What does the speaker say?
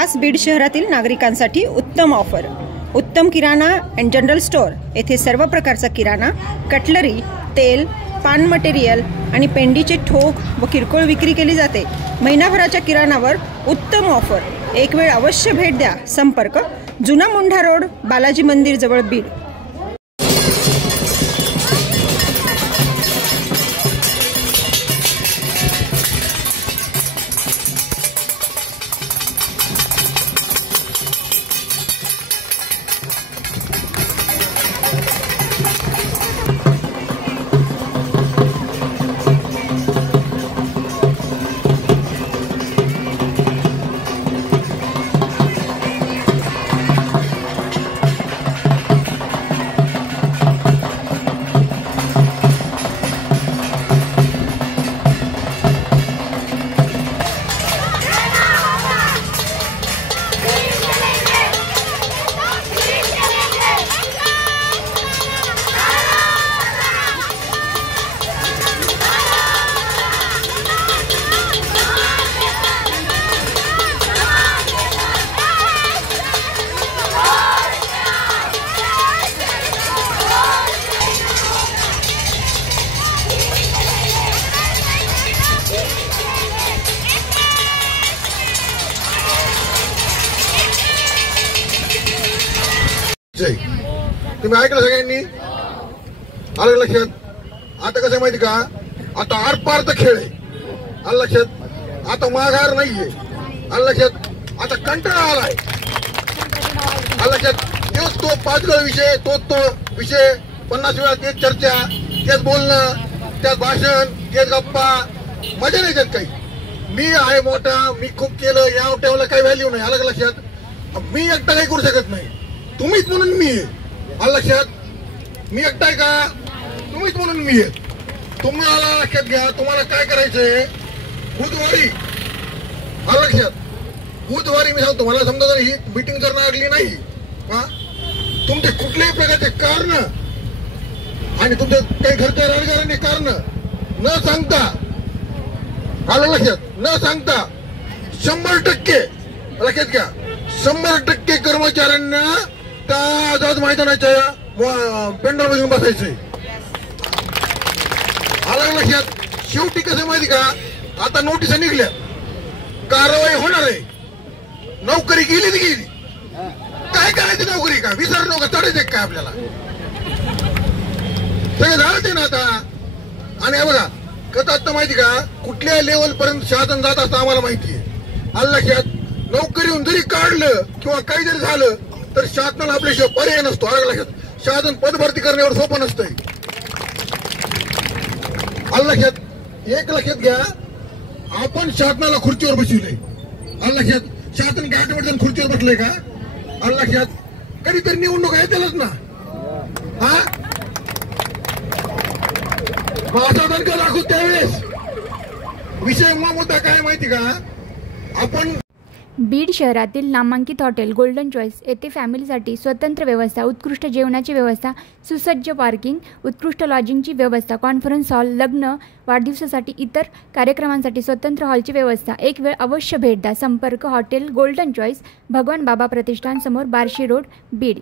खास बीड शहरातील नागरिकांसाठी उत्तम ऑफर। उत्तम किराणा अँड जनरल स्टोअर येथे सर्व प्रकारचा किराणा, कटलरी, तेल, पान मटेरियल आणि पेंडीचे ठोक व किरकोळ विक्री केली जाते। महिनाभराच्या किराणावर उत्तम ऑफर। एक वेळ अवश्य भेट द्या। संपर्क जुना मुंढा रोड, बालाजी मंदिर जवळ, बीड। तुम्ही ऐकलं सगळ्यांनी? आलं लक्षात? आता कसं माहिती का, आता आरपारचा खेळ आहे। आलं लक्षात? आता माघार नाहीये। आलं लक्षात? आता कंटाळा आलाय। आलं लक्षात? तो पाचगळ विषय, तो विषय 50 वेळा तेच चर्चा, तेच बोलणं, त्यात भाषण, तेच गप्पा, मजा नाही त्यात काही। मी आहे मोठा, मी खूप केलं, या टेवला काही व्हॅल्यू नाही। आलं लक्षात? मी एकटा काही करू शकत नाही, तुम्हीच म्हणून मी आहे। आलं लक्षात? मी एकटाय का? तुम्हीच म्हणून मी आहे। तुम्हाला लक्षात घ्या, तुम्हाला काय करायचंय, बुधवारी, आलं लक्षात, बुधवारी मी सांगतो, मला समजा जर ही मीटिंग जर लागली नाही, तुमचे कुठल्याही प्रकारचे कारण आणि तुमच्या काही घरच्या राजकारणी कारण न सांगता, आलं लक्षात, न सांगता 100% लक्षात घ्या, 100% कर्मचाऱ्यांना त्या आझाद मैदानाच्या पेंडॉलमधून बसायचंय। आलं लक्षात? शेवटी कसं माहिती का, आता नोटिसा निघल्या, कारवाई होणार आहे। नोकरी गेली ती गेली, काय करायची नोकरी? का विसर नका चढायचे काय आपल्याला? सगळं झालं ना आता। आणि बघा कसं असतं माहिती का, कुठल्या लेवल पर्यंत शासन जात असतं आम्हाला माहिती आहे। आलं लक्षात? नोकरीहून जरी काढलं किंवा काही जरी झालं तर शासनाला आपल्याशिवाय पर्याय नसतो। आलं लक्षात? शासन पदभरती करण्यावर सोपं नसतंय। आलं लक्षात? एक लक्षात घ्या, आपण शासनाला खुर्चीवर बसवलंय। आलं लक्षात? शासन काय 8 वर्षांनी खुर्चीवर बसलंय का? आलं लक्षात? कधीतरी निवडणूक येतेलच ना। असा दणका दाखवू त्यावेळेस विषय मुद्दा काय माहिती का, आपण बीड शहरातील नामांकित हॉटेल गोल्डन चॉईस येथे फॅमिलीसाठी स्वतंत्र व्यवस्था, उत्कृष्ट जेवणाची व्यवस्था, सुसज्ज पार्किंग, उत्कृष्ट लॉजिंगची व्यवस्था, कॉन्फरन्स हॉल, लग्न, वाढदिवसासाठी इतर कार्यक्रमांसाठी स्वतंत्र हॉलची व्यवस्था। एक वेळ अवश्य भेट द्या। संपर्क हॉटेल गोल्डन चॉईस, भगवान बाबा प्रतिष्ठान समोर, बार्शी रोड, बीड।